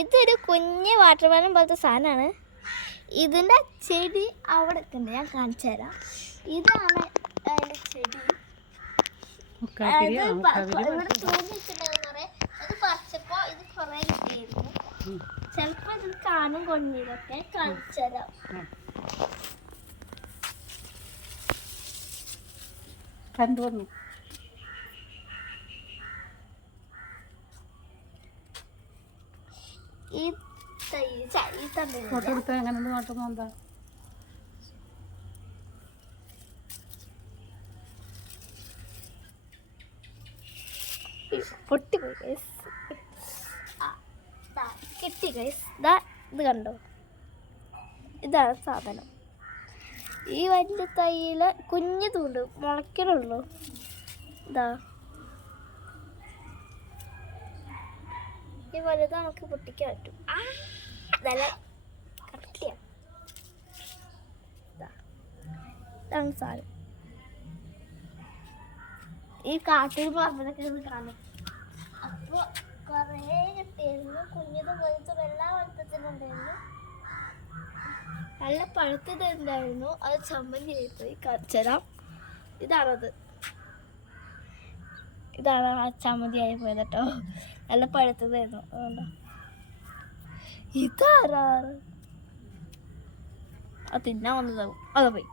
ഇതൊരു കുഞ്ഞ് വാട്ടർമെലൺ പോലത്തെ സാധനമാണ്. ഇതിൻ്റെ ചെടി അവിടെ ഉണ്ട്, ഞാൻ കാണിച്ചു തരാം. ഇതാണ് അതിൻ്റെ ചെടി. ഇവിടെ തൂങ്ങിയിട്ടുണ്ടാകുന്ന അത് പറിച്ചപ്പോൾ ഇത് കുറേ കിട്ടിയിരുന്നു. ചിലപ്പോൾ ഇതിൽ കാണും കൊണ്ടിതൊക്കെ കാണിച്ചു തരാം. കണ്ടുവന്നു ഈ തൈ ഫോട്ടോ എടുത്താൽ എങ്ങനെ നോട്ടുന്നു എന്താ പൊട്ടിപ്പോയി കിട്ടി ഗൈസ്. ഇത് കണ്ടോ, ഇതാണ് സാധനം. ഈ വലിയ തൈയിൽ കുഞ്ഞു തൂണ്ട് മുളയ്ക്കലുള്ളൂ. ഇതാ ഈ വലുത് നമുക്ക് പൊട്ടിക്കാൻ പറ്റും. അതല്ല കറക്റ്റിയാണ്. ഇതാണ് സാധനം. ഈ കാട്ടിൽ പറമ്പൊക്കെ ഇത് കാണും. അപ്പോൾ കുറേ കിട്ടിയിരുന്നു. കുഞ്ഞതും വലുതും എല്ലാ വലുപ്പത്തിലുണ്ടായിരുന്നു. നല്ല പഴുത്തതുണ്ടായിരുന്നു. അത് ചമ്മന്തി ആയിപ്പോയി. കാണിച്ചുതരാം. ഇതാണ് ആ ചമ്മന്തി ആയി പോയത് കേട്ടോ. നല്ല പഴുത്തതായിരുന്നു. അതുകൊണ്ടോ ഇതാരാ അത് തിന്നാൻ വന്നതാവും. അത് പോയി.